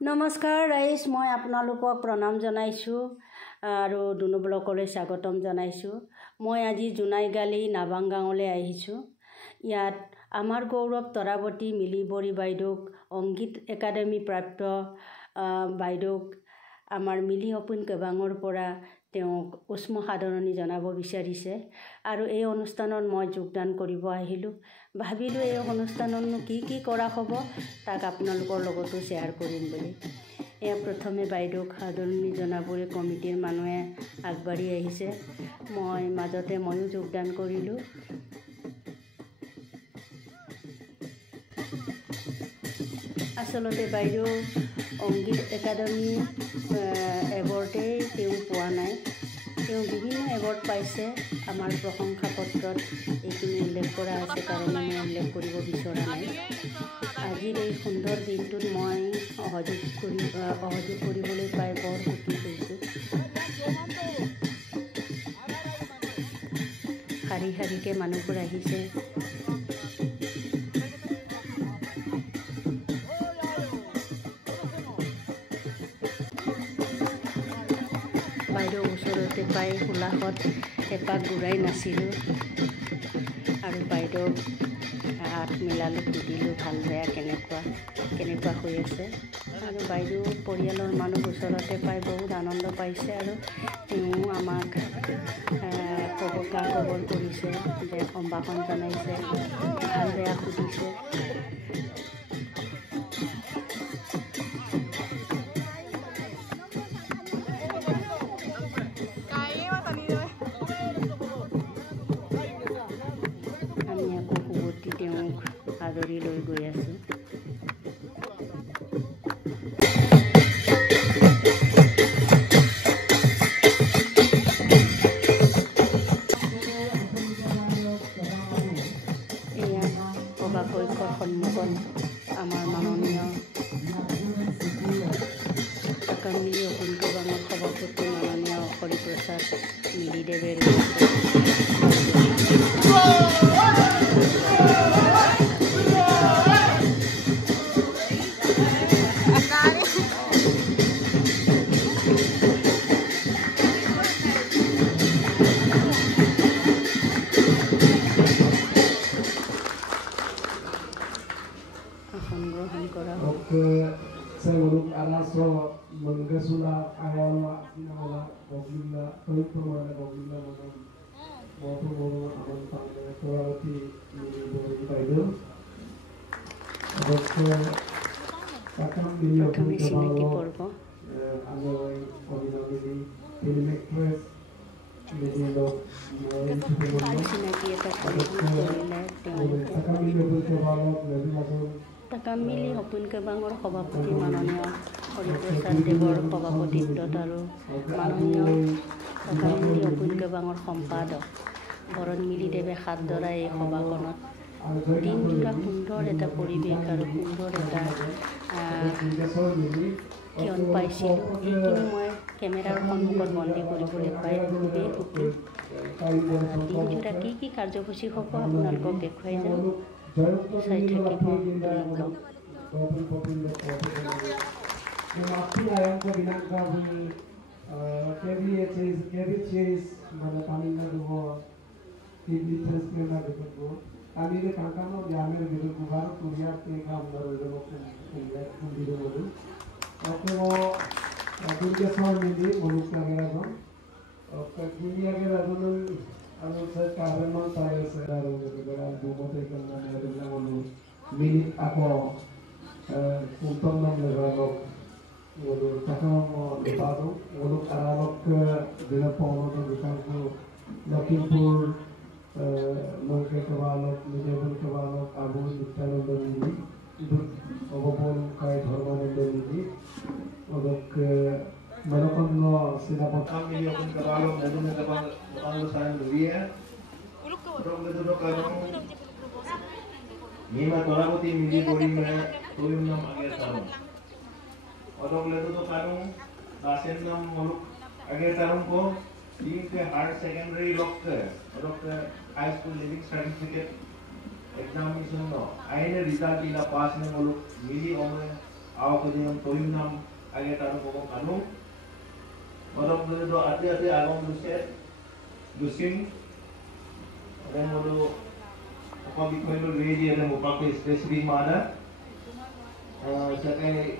नमस्कार राइज मैं आपनालोকক प्रणाम जनाइछु आरो दुनु ब्लकले स्वागतम जनाइछु। मैं আজি जुनाइगाली नाबां गाँवले आइछु। यात आमार गौरव तरावती मिली बरी बाइदोक अंगीत एकाडेमी प्राप्त बाइदोक आमार मिली अपुन केबाङर परा তেওঁক उष्म साधৰণি জনাব বিচাৰিছে আৰু এই অনুষ্ঠানত মই যোগদান কৰিব আহিলো। ভাবিলো এই অনুষ্ঠানত কি কৰা হ'ব তাক আপোনালোকৰ লগতো শেয়াৰ কৰিম বুলি। এয়া প্ৰথমে বাইদেউক সাধৰণি জনাবলৈ কমিটিৰ মানুহে আগবাঢ়ি আহিছে। মই মাজতে ময়ো যোগদান কৰিলো। আসলতে বাইদেউ অংগীত একাডেমি এৱাৰ্ডেই তেওঁ পোৱা নাই। তেওঁ বিভিন্ন এৱাৰ্ড পাইছে। আমাৰ প্ৰশংসা পত্ৰত এইখিনি উল্লেখ কৰা আছে কাৰণে মই উল্লেখ কৰিব বিচৰা নাই। আজিৰ এই সুন্দৰ দিনটোত মই সহযোগ কৰিবলৈ পাই বৰ সুখী হৈছোঁ। শাৰী শাৰীকৈ মানুহবোৰ আহিছে। বাইদেউ ওচৰতে পাই উলাহত এপাক ঘূৰাই নাছিলোঁ আৰু বাইদেউক হাত মিলালোঁ, সুধিলোঁ ভাল বেয়া কেনেকুৱা হৈ আছে। আৰু বাইদেউ পৰিয়ালৰ মানুহ ওচৰতে পাই বহুত আনন্দ পাইছে আৰু তেওঁ আমাক খবৰ কৰিছে যে সম্ভাষণ জনাইছে, ভাল বেয়া সুধিছে। আদৰি লৈ গৈ আছোঁ। এয়া সভাকক্ষৰ সন্মুখত আমাৰ মাননীয় কাকামিলি অপুন কেবাঙৰ সভাপতি মাননীয় Hariprasad মিলিদেৱে Saya urut araso menggasula awal awal goblinda perempuan goblinda macam motor aman tangga Tawati ini berbeda itu. Dokter takam beliau pun kalau anu kombinasi ini filmmakers beliau takam beliau pun kalau lebih macam কাকামিলি অপুন কেবাঙৰ সভাপতি মাননীয় হৰিপ্ৰসাদ দেৱৰ সভাপতিত্বত আৰু মাননীয় কাকামিলি অপুন কেবাঙৰ সম্পাদক বৰণ মিলিদেৱে হাত ধৰাই এই সভাখনত দিনজোৰা সুন্দৰ এটা পৰিৱেশ আৰু সুন্দৰ এটা ক্ষণ পাইছিলোঁ। এইখিনি মই কেমেৰাৰ সন্মুখত বন্দী কৰিবলৈ পাই খুবেই সুখী। দিনজোৰা কি কাৰ্যসূচী হ'ব আপোনালোকক দেখুৱাই যাম। Saya থাকিব ধন্যবাদ। Anu saya kahraman saya sedang bergerak di motor kerana ada bilang milik apa untuk mengelola untuk cakap baru untuk arah ke dalam pawang bukan tu Lakhimpur Mangke Kebalok, Mijapur Kebalok, Abu Nittano ini itu apapun kait hormat ini untuk Malakon no sila kami yang Kebalok dan juga Kebalok saya Luria. Orang betul kalau Nima Tawati mili bori mana tujuh enam akhir tahun. Orang betul kalau dasen enam muluk akhir tahun ko तीन के higher secondary लोग के high school leaving certificate examination नो आईने result इला pass ने बोलो मिली ओमे Ako din toyim nam ayat ano ko kanong Madam do ate agong lusin dan mo apa bikoy lo ready alam mo pa ke specific mana sa kay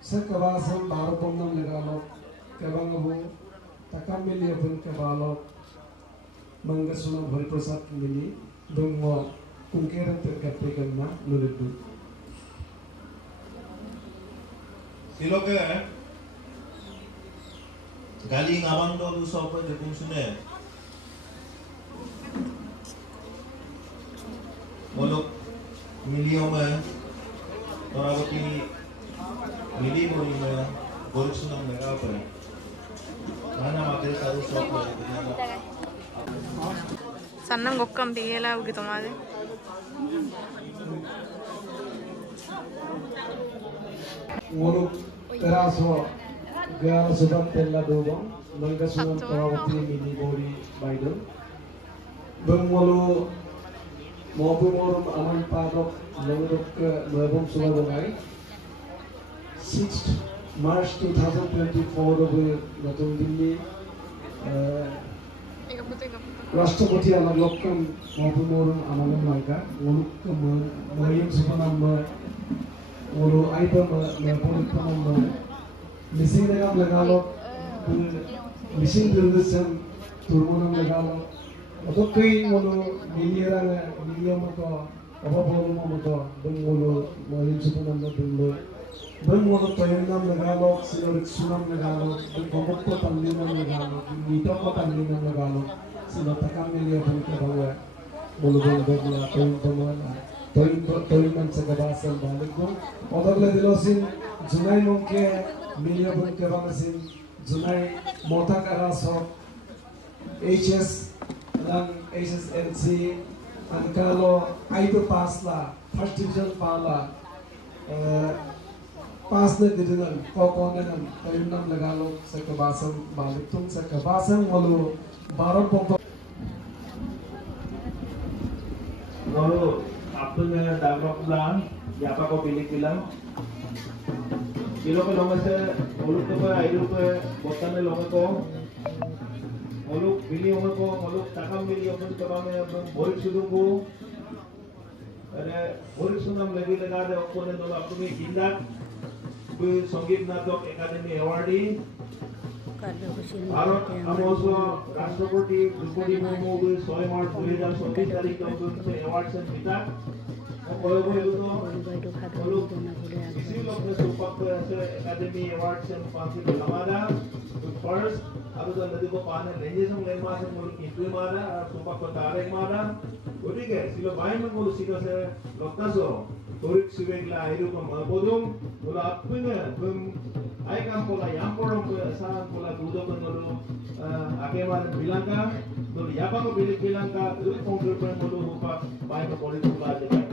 sa kawasan barapon nam legalo kabang abo takam mili apun kabalo mangasuna bhai prasad mili dongmo kungkeran terkate ganna lulidu siloke Galing abang do lusa pa de kung sune. Molok milio ma toraboti mili mori ma borik sunam mega pa. Mana mater karu so pa. Sannam gokkam diyela ugi tomade. molok teraso Gaya sebab tella dobang, mangkasunan Parawati mini bori Biden. Bangwalu maupun orang aman padok langdok ke Melbourne Surabaya. 6th March 2024 of Natung Dini. Rashtrapati alam lokam maupun orang aman mereka, muluk ke Meriam Supanam, mulu item Melbourne Panam. Missing legam legalo, missing builders turunam legalo. Atau kau mulu miliar motor, apa boleh motor, mulu mungkin sepanjang mulu. Mulu toyonam legalo, silorik sunam legalo, kompo tanlinam legalo, mito tanlinam legalo. Silotakam miliar pun kebawa, mulu bela toyon teman, toyon segala balik pun. Otak ledilosin, junai mungkin Media pun kebangasin Junai Mota Karaso HS dan HSLC dan kalau itu pas lah first division pala pas na didinan kokonan tayo lagalo sa kabasang balik tung sa kabasang malu barang pokok Lalu apa yang dapat pulang, siapa kau pilih bilang? Kilo ko long sa muluk ko ba airu ko botan na long ko muluk bili ko muluk takam bili ko ba me borik sudu ko ane borik sunam lagi laga de ko ne do apni jinda ko sangeet natak academy awardee Bharat Amoswa Rashtrapati Drupadi Murmu ko 6 March 2024 तारीख को award से जीता और कोई तो इसी लोग ने super academy award से पांच लमारा तो फर्स्ट अब तो नदी को पाने लेंगे हम ले मार से मुल्क की मारा और सुपर को तारे मारा ठीक है सिलो भाई में मुल्क सिलो से लोकता सो तोरिक सिवेगला आयु को मलबोदुम बोला अपने तुम आई काम बोला यहाँ पर हम सारा बोला दूधो को नलो आगे वाले बिलंगा तो यहाँ पर को बिलंगा तो कौन पर बोलो होगा भाई को बोली बोला जाए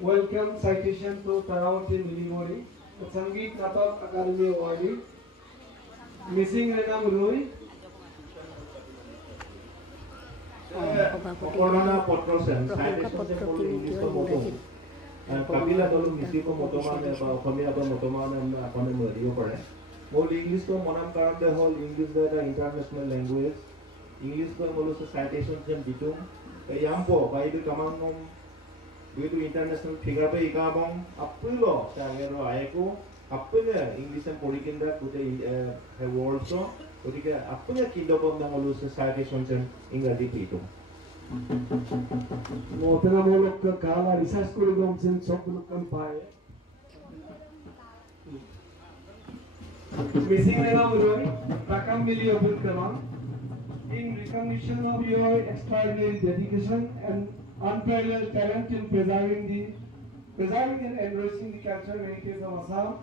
Welcome citation to Tarawati Milimori, Sangeet Natak Academy Awardee, Missing Renam Rui, Corona Potrosen, citation से बोल इंग्लिश को मोटो, कपिला तो लोग मिस्त्री को मोटो माने कमिला तो मोटो माने अपने मरियो पड़े, बोल इंग्लिश को मनाम कारण दे होल इंग्लिश दे द इंटरनेशनल लैंग्वेज, इंग्लिश को बोलो से citation जम बिटुम, यहाँ पो भाई भी कमांगों itu international figure pe ikabong apulo tangero aeko apune English and Polikinda kute world so otike apune kindopon nangolu society sonchen ingadi pito मोतना मोलक का काला रिसर्च को एकदम सेंस सब लोग कम पाए Missing Madam Roy, Takam Mili Abdul Kalam, in recognition of your extraordinary dedication and unparalleled talent in preserving and enriching the cultural heritage of Assam,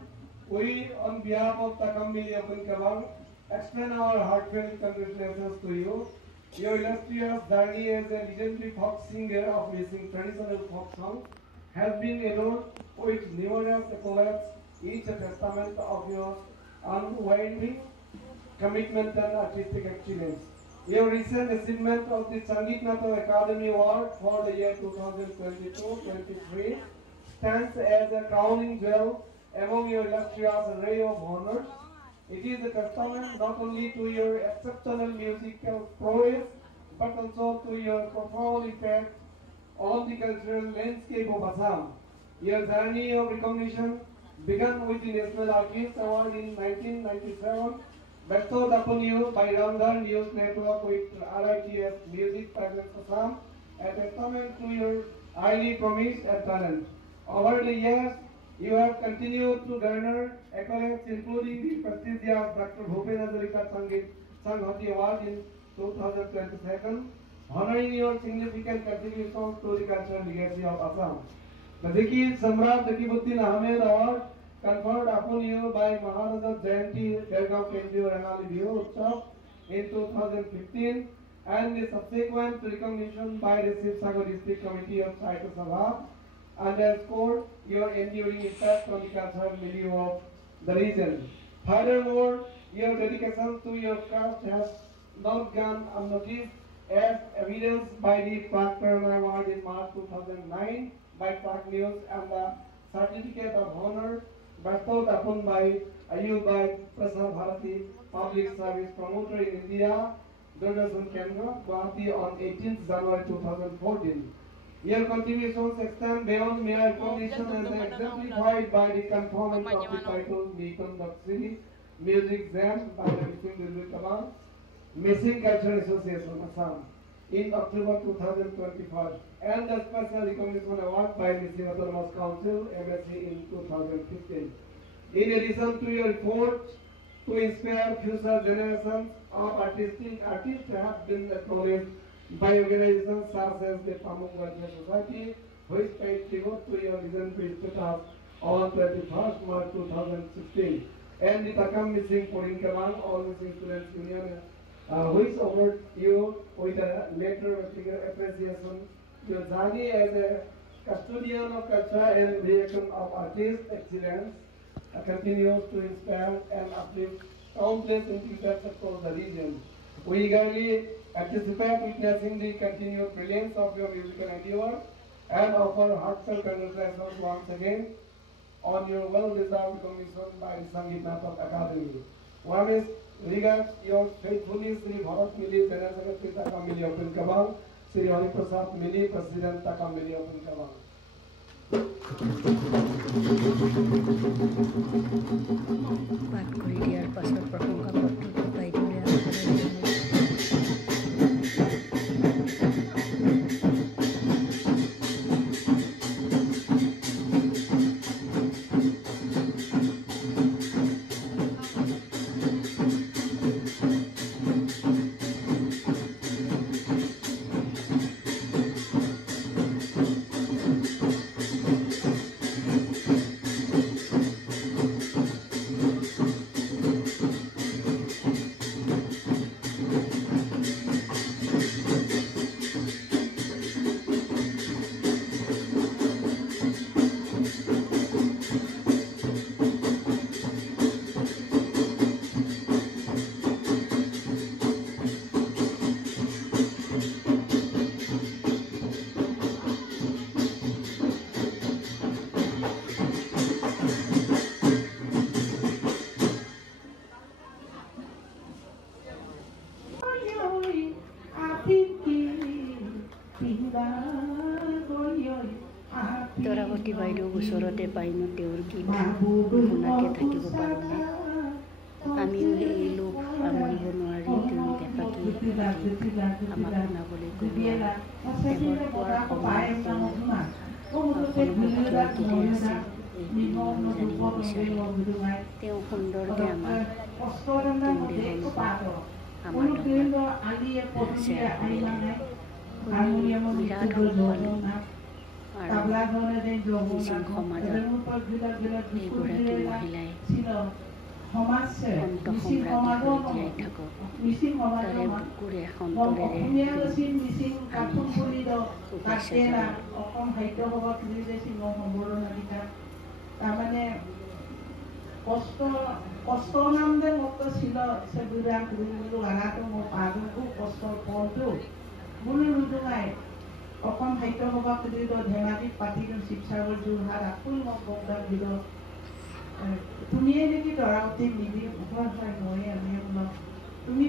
we, on behalf of Takam Mili Abdul Kalam, extend our heartfelt congratulations to you. Your illustrious journey as a legendary folk singer of racing traditional folk songs has been adorned with numerous accolades, each a testament of your unwavering commitment and artistic excellence. Your recent achievement of the Sangeet Nata Academy Award for the year 2022-23 stands as a crowning jewel among your illustrious array of honors. It is a testament not only to your exceptional musical prowess, but also to your profound effect on the cultural landscape of Assam. Your journey of recognition began with the National Artist Award in 1997, bestowed upon you by Ramdhar News Network with RITS Music Presence Assam, a testament to your highly promise and talent. Over the years, you have continued to garner accolades, including the prestigious Dr. Bhupen Hazarika Sanghati Award in 2022, honoring your significant contributions to the cultural legacy of Assam. The Zaki Samrat Zakibuddin Ahmed Award, conferred upon you by Maharaja Jayanti Belgaum Kendriya Rangali Bihu Utsav in 2015, and the subsequent recognition by the Sivsagar District Committee of Sahitya Sabha, underscore your enduring impact on the cultural milieu of the region. Furthermore, your dedication to your craft has not gone unnoticed, as evidenced by the Prag Prerana Award in March 2009 by Prag News and the Certificate of Honor bestowed upon you by Prasar Bharati Public Service Promoter in India, Doordarshan Kendra, Guwahati on 18th January 2014. Your contributions extend beyond mere recognition and are exemplified by the conferment of the title Nikon City Music Jam by the Missing Cultural Association Assam in October 2025, and the Special Recognition Award by the Autonomous Council MSc in 2015. In addition to your efforts to inspire future generations of artists have been acknowledged by organizations such as the Pamuk Welfare Society, which paid tribute to your legendary status on 21st March 2016, and the Takam Missing Porinkaman All Missing Students Union, which awarded you with a letter of appreciation. Your journey as a custodian of culture and beacon of artist excellence continues to inspire and uplift countless individuals across the region. We eagerly anticipate witnessing the continued brilliance of your musical endeavor and offer heartfelt congratulations once again on your well-deserved recognition by the Sangeet Natak Academy. One is regards your faithfully Sri Bharat Mili, General Secretary Takam Mili of Kabang, Sri Hari Prasad Mili, President Takam Mili of Kabang. পাঠ কৰি দিয়াৰ পাছত প্ৰশংসা পত্ৰটো পাই দিলে বাইদেউ ওচৰতে পাইনো তেওঁৰ গীত নুশুনাকৈ থাকিব পাৰোঁনে? আমিও সেই লোক সামৰিব নোৱাৰি তেওঁলোকে পাতি আমাক শুনাবলৈ গ'লে এবাৰ পোৱাৰ সময় তেওঁ সকলোবোৰ আছে এইখিনি আমি জানিব বিচাৰোঁ। তেওঁ সুন্দৰকৈ আমাক তেওঁ দেহৰ আমাৰ লগত শ্বেয়াৰ কৰিলে। বিৰাট সুখ পালোঁ আৰু মিচিং সমাজত এইগৰাকী মহিলাই সন্ত সম্ৰাজ্ঞী হৈ জীয়াই থাকক, তাৰে বুকুৰে সন্তৰেৰে তাৰমানে কষ্ট নাম যে মোক ছিল সেগুড়া গুলো আনাটো মোৰ পাগল খুব কষ্ট ফলটো বুলো ৰুদুঙাই অসম সাহিত্য সভা খুলিব ধেমাজিত পাতিলো শিৱসাগৰ যোৰহাট আকৌ মোক বগদাত দিল তুমিয়ে নেকি দৰাৱতী মিলি হয় মই আমি তুমি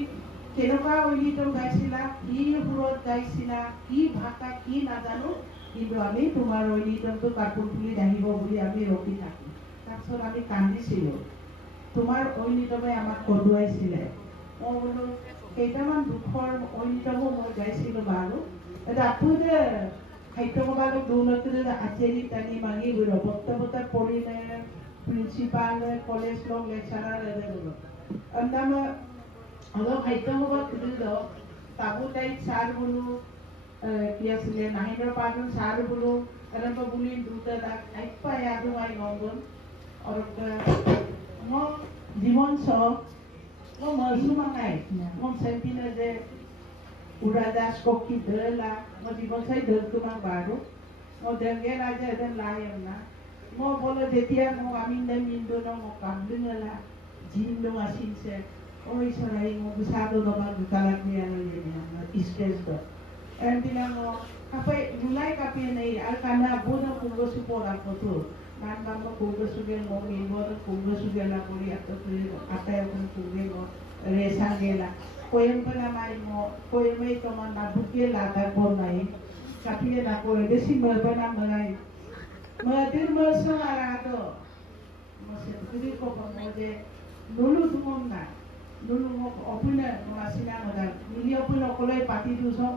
কেনেকুৱা ঐনিতম গাইছিলা কি সুৰত গাইছিলা কি ভাষা কি নাজানো কিন্তু আমি তোমাৰ ঐনিতমটো কাপোৰ তুলি আহিব বুলি আমি ৰখি থাকো। তাৰপিছত আমি কান্দিছিলো তোমাৰ ঐনিতমে আমাক কন্দুৱাইছিলে। মই বোলো কেইটামান দুখৰ ঐনিতমো মই গাইছিলো বাৰু এটা আপুনে সাহিত্য সভালৈ দৌলতে আচেৰি টানি মাঙি বুলো বৰ্তমানে পৰিলে প্ৰিন্সিপাল কলেজ লগ লেকচাৰাৰ এনে अंदाम अलग साहित्य सभा खुलिल ताबू टाइप सार बोलो কি আছিলে নাহিদৰ পাজন সাৰ বলো এনেকুৱা বুলি দুটা দাগ আইপা ইয়াদো আই নগন আৰু মই জীবন ছ মই মৰসু মাঙাই মই সেন্টিনে যে উড়াদাস কোকি দলা মই জীবন চাই দল তোমাক বাৰো মই দেগে রাজা এদিন লাইম না মই বলে যেতিয়া মই আমিন মিন্দো ন মই কামলিঙলা জিন্দো আসিনছে ওই সরাই মই বুসাদো নবা দুকালাক নিয়া লই stage the Bilang mo, kapay mulai kapi na alkana buno kulo supora ko to. Man mama kulo sugen mo mingo kulo sugen la poli ato to atay ko kulo mo resangela. Koyem pa na mai mo, koyem ay to man nabuke la ta ko nai. Kapi na ko desi mo pa na malay. Madir mo sa arado. Mo se pili ko pa mo de lulu tumon na. Lulu mo opuna mo asina mo da. Mili opuna ko lay pati tu so.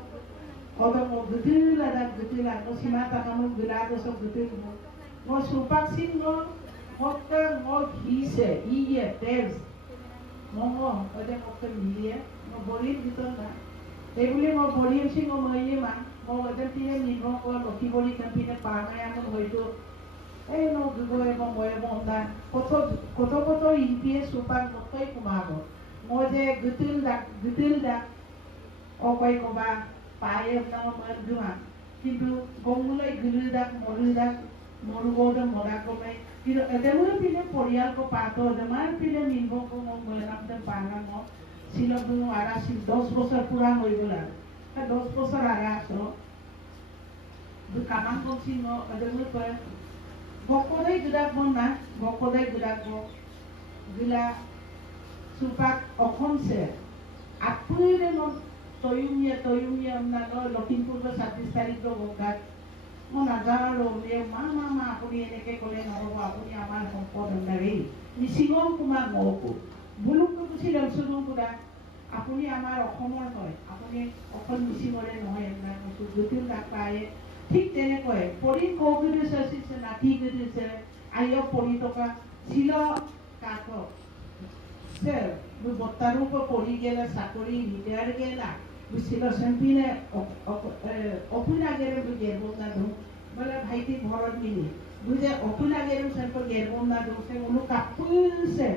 Kalau mau betul ada betul lah, mau simata kamu berada so betul mo. Mau supak sin mo, mau ke mau hise, iya tes. Mau ada mau ke milia, mau boleh gitu na. Tapi mau boleh sih mau iya mah, mau ada tiada ni mau kalau laki boleh tapi na pangai anu itu. No gue mau na. Koto impie supak mau kau kumago. Mau je betul dah. Okai kuba. Payah nama merduan, কিন্তু গঙ্গুলাই গুলুদাক মরুগৌদ মরাকমে কিন্তু এদেমুর পিলে পরিয়াল কো পাতো জমার পিলে নির্ভর কো ময়নামতে বাঙাম শিলবু আরাসি 10 বছর পুরা হই গলা 10 বছর আরাসো দু কামান কোছি ন এদেমুর পর বকদাই গুদাক মনা বকদাই গুদাক গুলা সুপাক অখমছে আপুইরে ন toyumia na no Lopinpur ko 27 তারিখ বগাত mo nagaro le mama apuni eneke kole no apuni amar সম্পদ ndari misingom kumangoko buluk ko silam sunung kuda apuni amar অসমৰ হয় apuni অসম মিসিঙৰে নহয় না সুজুতিৰ নাপায় ঠিক তেনেকৈ পৰি কোগিৰ সচিছে নাতি গদিছে আইও পৰি টকা ছিল কাক সে বত্তাৰো পৰি গেলা চাকৰি ৰিটায়াৰ গেলা Bisilo sempine opuna gerem tu gerbon na do, bala bhaiti bharat mili. Buje opuna gerem sempo gerbon na do se unu kapul se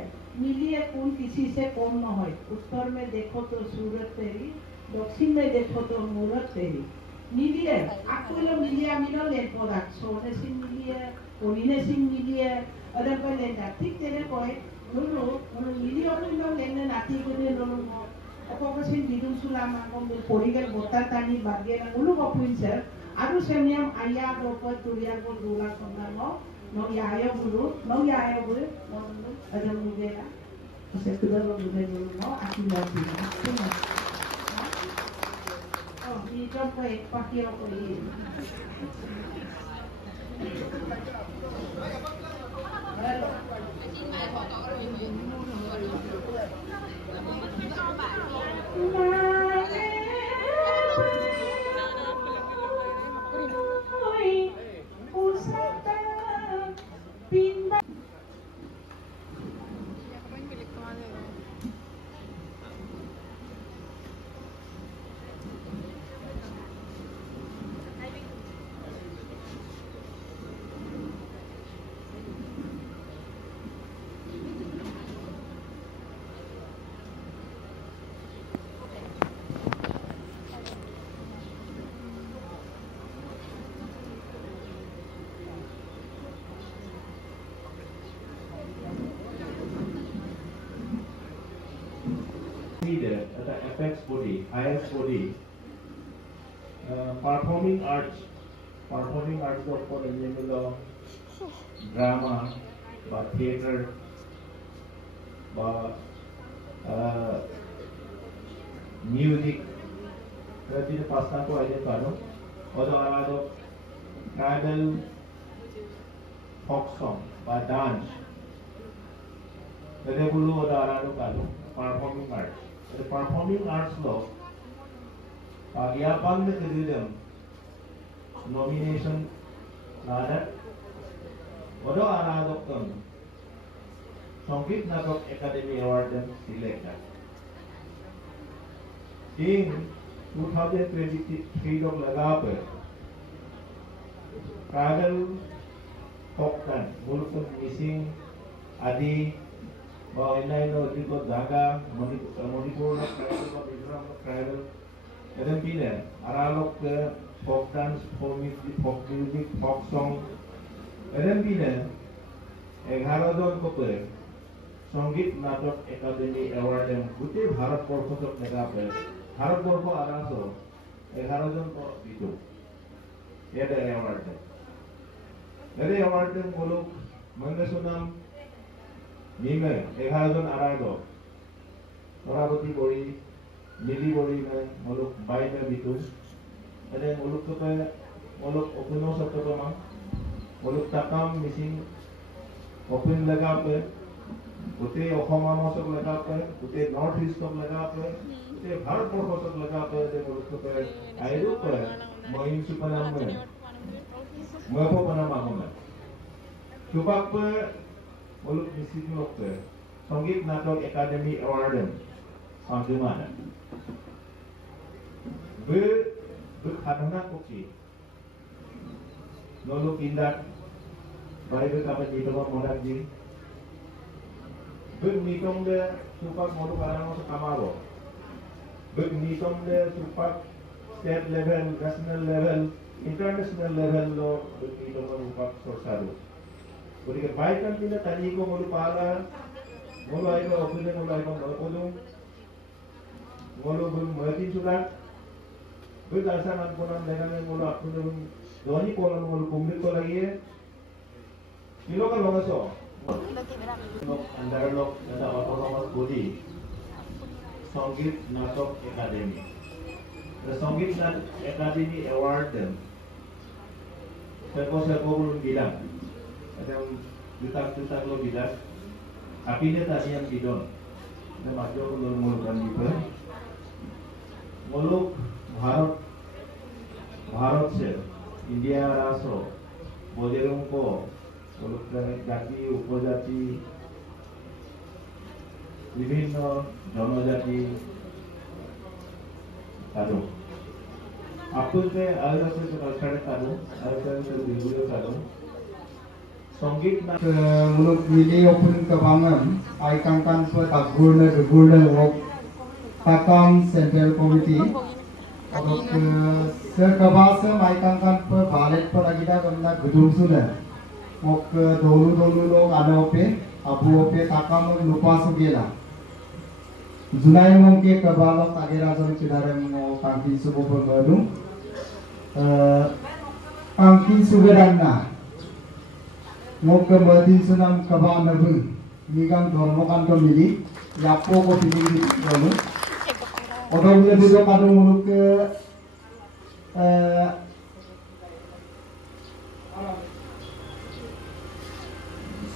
मिलिए कौन किसी से कौन न होए उत्तर में देखो तो सूरत तेरी दक्षिण में देखो तो मूरत तेरी मिलिए आकुलो मिलिए मिलो ले पोरा सोने सिंह मिलिए कोलिने सिंह मिलिए अदर पर ले ठीक तेरे कोई नुनु मिलिए अपन लोग लेने नाती को दे नुनु Apakah bidung sulama ngomong poligal botar tani bagian ulu kopin ser adu semiam ayah dopat tulian pun dula konano no ya ayah bulu no ada mudela saya sudah mudela dulu no aku lagi oh ini coba pakai apa ini There at the apex body, highest body, performing arts of for example drama, বা theater, বা music, jadi pasang ko aja karo, atau ada tribal folk song, বা dance, jadi bulu ada karo performing arts. The performing arts law, Yapan में करीबन nomination नाटक, वडो आराधक कम, संगीत नाटक academy award में सिलेक्ट In 2023 लोग लगा पे, ट्राइबल folk dance, मुल्क मिसिंग आदि Online or people Daga, Manipur, tribal, then be there. Aralok, folk dance, folk music, folk song, then be there. Egharadon Kope, Songit Natok Academy Award, and Kuti Harap Purpose of Negape, Harap Purpo Araso, Egharadon Pito. Yet the award. Very award them Muluk, Mangasunam. Mime, 11জন আড়াইজন সভাপতি কৰি মিলি কৰি মলক বাইনে বিতু এনে মলক তোকে মলক অপূৰ্ণ সত্যতমা মলক তাকাম মিছিং অপূৰ্ণ লগাপে গোটেই অসমানসক লগাপে গোটেই north stock লগাপে গোটেই ভাৰতবৰ্ষক লগাপে যে মলক তোকে আইৰো কৰে মই সুপনাম মই পনাম আমনা সুপাপে Muluk misi dokter, Songit Natok Academy Award, Sanjumana. Berkhadana koki, nolu pindah, baik berkapan di tempat modal ji. Bermitong de supak modu karang sekamaro. Bermitong de supak state level, national level, international level lo bermitong supak sorsaru. Ketika baik kan kita tadi ko mulu pala, mulu ayo opini mulu ayo mulu mulu belum mati sudah, berdasar angkutan dengan mulu aku belum doni kolam mulu kumpul ko lagi, kilo kan logo so, andar log ada autonomous body, Songit Natok Academy, the Songit Natok Academy Award, serko belum bilang. Ada juta lo bilas, tapi dia tadi yang bidon, dia maju belum mulukan gitu. Muluk Bharat se, India raso, bojerung ko, muluk jati, upojati, বিভিন্ন জনজাতি, kado. Aku se ada se kalsar kado, ada se bilgul kado. Songit na muluk mili opun kabangan ai kangkan pe gurna wok takam central committee abok sir kabasa ai kangkan pe balet pe agida gamna gudung sula mok dolu log ana ope abu ope takam lupa sugela junai mongke kabalok agera jom chidare mo kangki subo pengadu kangki sugeranna Mok kemudian senam kabar nabi, migam dormokan kemili, yapo ko pilih lalu. Orang boleh duduk pada muluk ke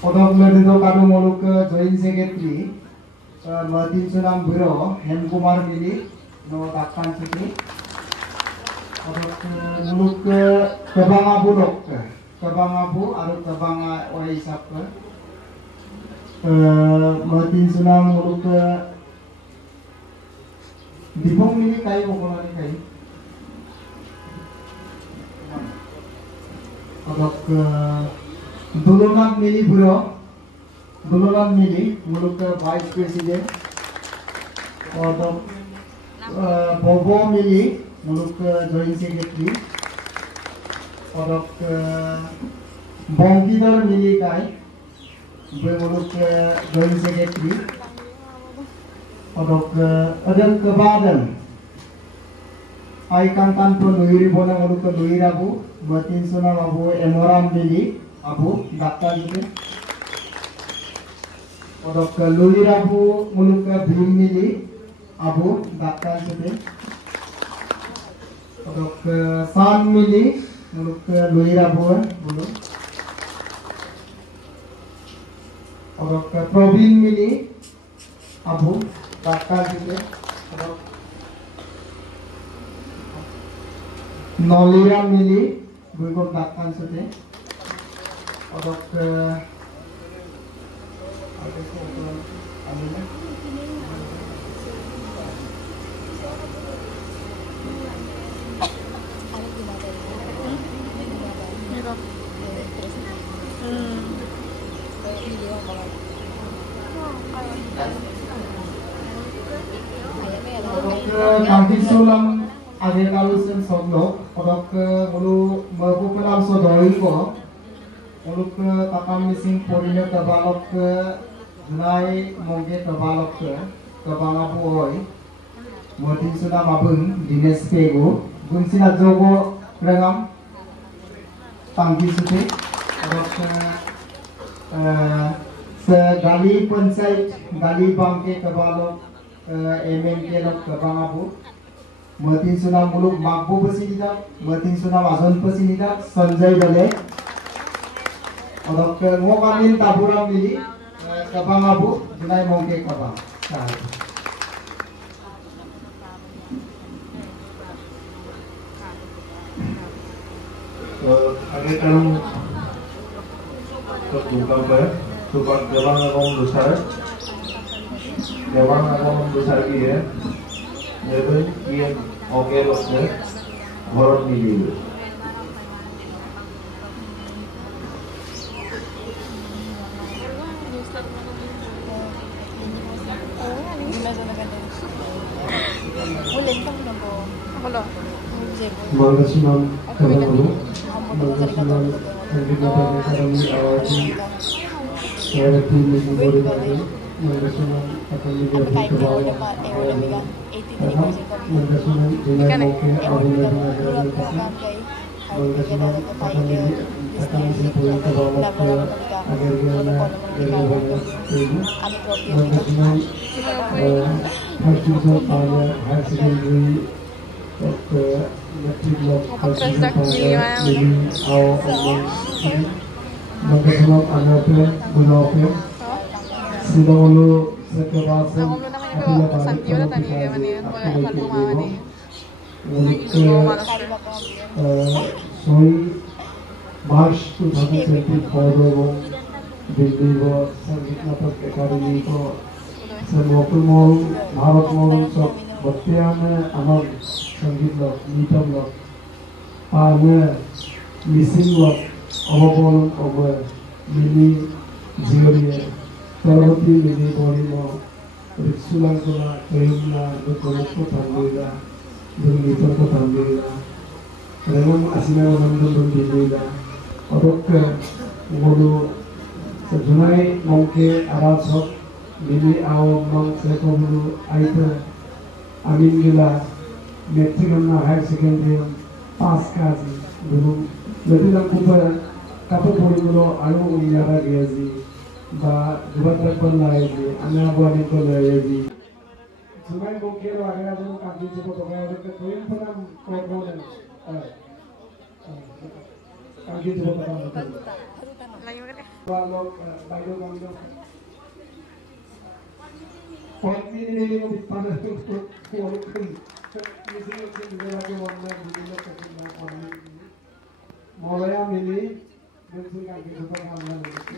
Odok Ladido Kadu Moluk Joint Secretary Martin Sunam Bureau Hem Kumar Mili no Dakkan City Odok Moluk Kabanga Budok Kabanga Bu Aru Kabanga Oisap Martin Sunam Moluk Dipong Mili Kai Bokolani Kai Odok Dulonat Mili Bureau Dulonat Mili Muluk Vice President Odok Bobo Mili Muluk Joint Secretary Odok Bongkidor Mili Kai Muluk Joint Secretary Odok Adel Kebadan Aikan Tanpa Luhiri Bona Muluk Luhirabu Martin Sunam Abu Emoram Mili Abu Dakkan City Odok Luhirabu Muluk Bhim Mili Abu Dakkan City Odok San Mili Muluk Luhirabu Bulu Odok Provin Mili Abu Dakkan City Odok Nolira Mili Buikot Dakkan City Odok Kaki Sulam Ade Kalusen Soglo Odok Mulu Merbu Penam Sodoi Ko Muluk Takam Mising Porine Kabalok Junai Mongge Kabalok Kabanga Buoi Martin Sunam Abung Dines Pego Gunsina Jogo Rengam Tangki Suti Odok Gali Pansait Gali Bangke Kabalok MNK Lok Kabanga Bu Martin Sunam Muluk Magbo Pesinidak Martin Sunam Azon Pesinidak Sanjay Dale Odok Ngokamin Taburam Mili Kabanga Bu Junai Mongke Kabang Akhir dalam terbuka ber, tupak Jawang Agong besar, Jawang Agong besar kia, jadi kian oke loknya, Horon Mili. Mangasunam Kabangulu Mangasunam Kandidata Karami Awati Awati Mingori Bagi Mangasunam Akami Gati Kabangulu Mangasunam Junai Moke Awina Bina Kati Mangasunam Akami Sepuluh Kabangulu Agar Gana Gana Tebu Mangasunam Hajjusan Tanya High Secondary Magkasunod Anapin, Bunapin, Sinawalo sa Kabasan, at Ilabalik Soy March 2024 Bilbibo Sangeet Natak Academy ko sa local mall, Bharat Mall sa Batian Amag Sangeet Lok, Meetup Lok, Missing Lok, Avabolon Over, Mini Zioria, Tarvati Mini Borimo, Rixulankula, Kayumla, Dukoloko Tangila, Dunitoko Tangila, Renam Asina Nandun Dinila, Odok Ngolu, sa Junai Mongke Arasok, Mini Aw Mang Sekobulu, Aita, Amin Gila, Metrigamna High Secondary, Paskazi, Guru, Latilang Kupa, Kapapulo, Alu Uniyara Gazi, Ba, Dubatrakon Laezi, Anabuaniko Laezi. Junai Mongke Arasok, Kaki Jepotogaya, Koyun Panam Kokonan, Kaki Jepotogaya. লাগিব দে Balok bayu bangdo. Pagi ini mau dipanen untuk kualitas. Mesti kita lagi warna biru ketika warna ini. Mulai ini mesti kaki kita warna itu.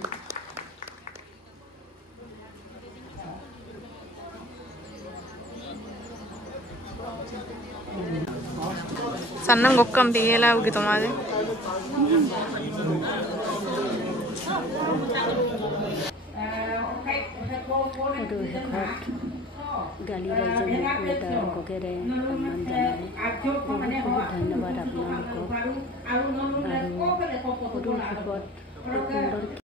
సన్నం గొక్కం తీయేలా ఉగితో మాది গালি ৰাইজে অংককেৰে সন্মান জনালে বহুত ধন্যবাদ আপোনালোকক আৰু সুদূৰ সুখত সুন্দৰ